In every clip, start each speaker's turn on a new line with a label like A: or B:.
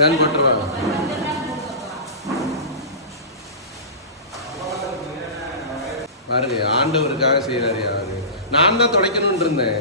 A: Fan போட்டுருவாங்க பாருங்க ஆண்டவருக்காக செய்கிறாரு யாரு. நான் தான் துடைக்கணும்னு இருந்தேன்.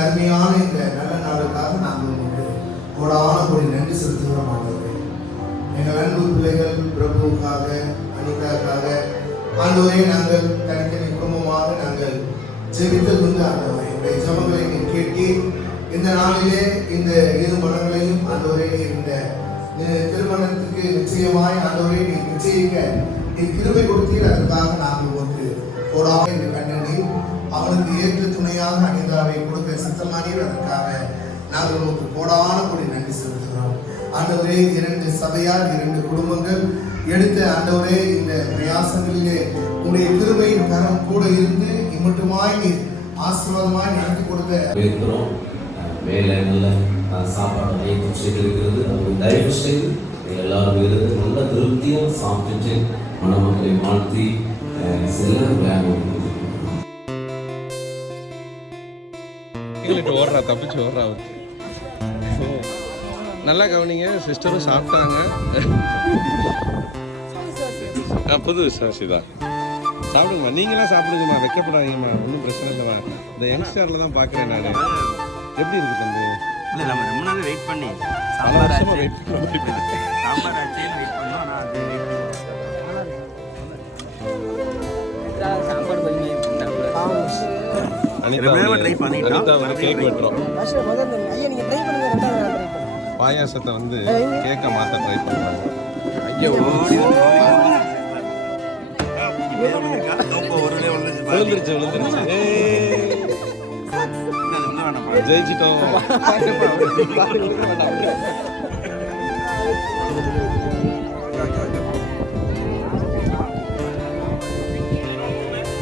B: அருமையான இந்த நல்ல நாளுக்காக நாங்கள் உங்களுக்கு கோடான கோடி நன்றி செலுத்துகிறோம் ஆண்டவரே. எங்கள் அன்பு பிள்ளைகள் பிரபுவுக்காக அனிதாக்காக ஆண்டவரே நாங்கள் தனித்தனி குடும்பமாக நாங்கள் ஜெபித்தது உண்டு ஆண்டவரே. எங்களுடைய ஜெபங்களை நீங்கள் கேட்டு இந்த நாளிலே இந்த இரு மனங்களையும் ஆண்டவரே இந்த திருமணத்துக்கு நிச்சயமாய் ஆண்டவரே நீ நிச்சயிக்க நீ கிருமை கொடுத்தீர். அதற்காக நாங்கள் ஒன்று கோடான இந்த அவனுக்கு ஏற்று துணையாக அனிதாவை கொடுக்க சித்தமானீர் அதற்காக நாங்கள் உங்களுக்கு கோடான கோடி நன்றி செலுத்துகிறோம். ஆண்டவரே இரண்டு சபையார் இரண்டு குடும்பங்கள் எடுத்த ஆண்டவரே இந்த பிரயாசங்களிலே உங்களுடைய கிருபையின் கரம் கூட இருந்து இம்மட்டுமாய் நீர் ஆசீர்வாதமாய் நடத்தி கொடுத்த
C: மேலே நல்ல சாப்பாடு ஐட்டம் செய்து இருக்கிறது அது தயவு செய்து எல்லாரும் இருந்து நல்ல திருப்தியாக சாப்பிட்டுட்டு மணமக்களை வாழ்த்தி அஹ், செல்ல
A: எங்கள்கிட்ட ஓடுறா தப்பிச்சு ஓடுறா அவரு. நல்லா கவனிங்க சிஸ்டரும் சாப்பிட்டாங்க. ஆ, புது விசுவாசி தான். சாப்பிடுங்கம்மா நீங்களாம் சாப்பிடுங்கம்மா வைக்கப்படாதீங்கம்மா ஒன்றும் பிரச்சனை இல்லைம்மா. இந்த யங்ஸ்டரில் தான் பார்க்குறேன் நான். எப்படி இருக்கு தம்பி?
D: இல்லை நம்ம ரொம்ப நாள் வெயிட் பண்ணி. சாம்பார்
A: வெயிட் பண்ணி
D: சாம்பார் வெயிட் பண்ணோம் ஆனால் அது
A: அனிதா
D: ரெகுலரா
A: வந்து-
D: try பண்ணிட்டோம்.
A: அனிதா வந்து கேக் வெட்டுறோம்.
E: ஃபர்ஸ்ட் முதல்ல நீங்க- ஐயா நீங்க ட்ரை பண்ணுங்க ரெண்டாவது நான் ட்ரை பண்ணுறேன்
A: பாயாசத்தை வந்து கேக்கை மாற்ற ட்ரை பண்ணுறாங்க ஐயோ விழுந்துருச்சு விழுந்துருச்சு ஏய், ஜெயிச்சிட்டோம்.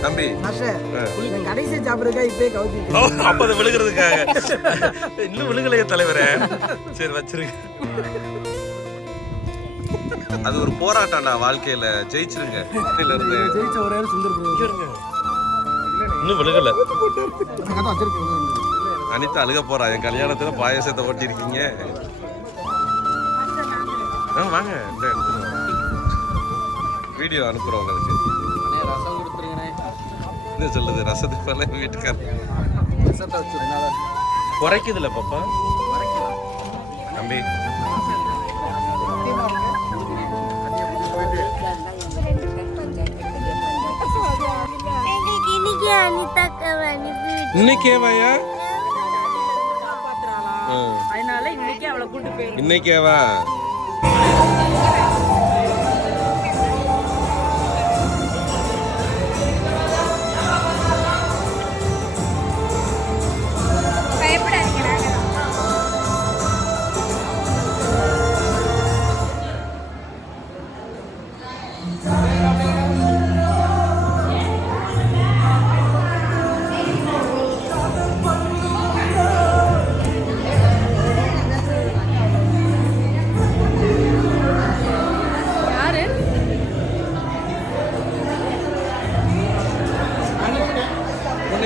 A: தம்பி.
E: கடைசி சாப்பிட்றதுக்கா இப்பயே கவுத்தி
A: அப்ப அது விழுகிறதுக்காக. இன்னும் விழுகலையே தலைவரே. சரி வச்சிருங்க. அது ஒரு போராட்டம்டா வாழ்க்கையில. ஜெயிச்சிருங்க. இருந்து
E: ஜெயிச்ச ஒரே சுந்தர்
A: இன்னும் விழுகல. அனிதா அழுக போறா. என் கல்யாணத்துல பாயாசத்தை ஓட்டிருக்கீங்க வாங்க. வீடியோ அனுப்புறோம் உங்களுக்கு.
E: ரசம் கொடுத்துருங்கண்ணே
A: என்ன சொல்லுது ரசத்துக்கு மேல வீட்டுக்கார
E: ரசத்தை வச்சுருங்க
A: குறைக்குதுல பாப்பா? தம்பி.
F: எங்களுக்கு இன்னைக்கு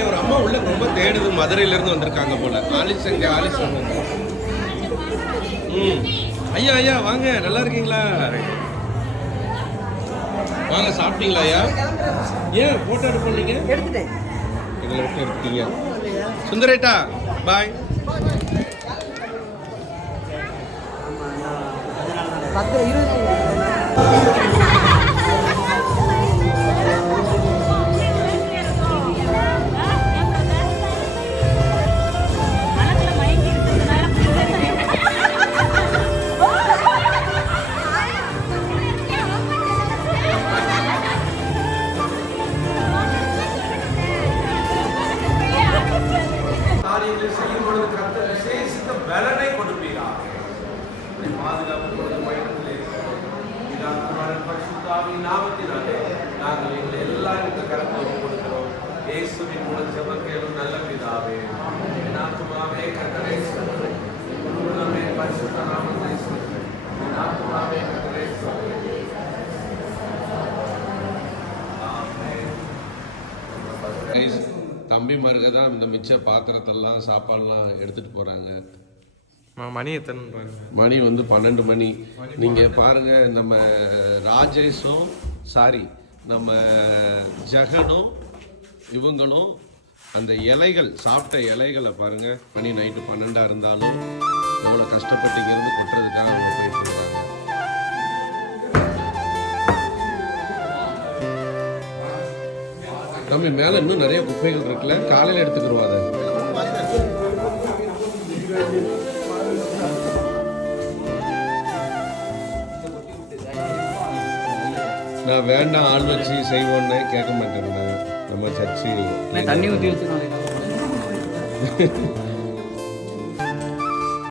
A: அண்ணே ஒரு அம்மா உள்ள ரொம்ப தேடுது மதுரையிலேருந்து வந்திருக்காங்க போல. ஆலிஸ் எங்க ஆலிஸ் ம். ஐயா ஐயா வாங்க. நல்லா இருக்கீங்களா? வாங்க சாப்பிட்டீங்களா ஐயா? ஏன் ஃபோட்டோ எடுக்க
E: எடுத்துட்டேன்.
A: இதில் விட்டு எடுத்துட்டீங்க. சுந்தரேட்டா பாய்
E: பத்து இருபது.
A: பலனை கொடுப்பீரா பாதுகாப்பு பொழுது பயணத்திலே பரிசுத்தாவின் நாமத்தினாலே நாங்கள் எங்கள் எல்லாரும் இந்த கரத்தில் கொடுக்கிறோம். இயேசுவின் மூலம் ஜெபம் நல்ல பிதாவே. நாத்துமாவே கத்தரை உள்ளமே பரிசுத்த நாமத்தை ஸ்தோத்திரி. என் தம்பி மருக தான் இந்த மிச்ச பாத்திரத்தெல்லாம் சாப்பாடுலாம் எடுத்துகிட்டு போகிறாங்க
G: மணி எத்தனை பாருங்க.
A: மணி வந்து பன்னெண்டு மணி. நீங்கள் பாருங்கள் நம்ம ராஜேஷும் சாரி நம்ம ஜெகனும் இவங்களும் அந்த இலைகள் சாப்பிட்ட இலைகளை பாருங்கள் மணி நைட்டு பன்னெண்டாக இருந்தாலும் எவ்வளோ கஷ்டப்பட்டு இங்கேருந்து கொட்டுறதுக்காக அவங்க போயிட்டு இருக்காங்க. தம்பி மேலே இன்னும் நிறைய குப்பைகள் இருக்குல்ல? காலையில் எடுத்துக்கிறோம் அதை. நான் வேண்டாம் ஆள் வச்சு செய்வோன்னே கேட்க மாட்டேன். நம்ம சர்ச்சு
E: தண்ணி ஊற்றி வச்சுருவாங்க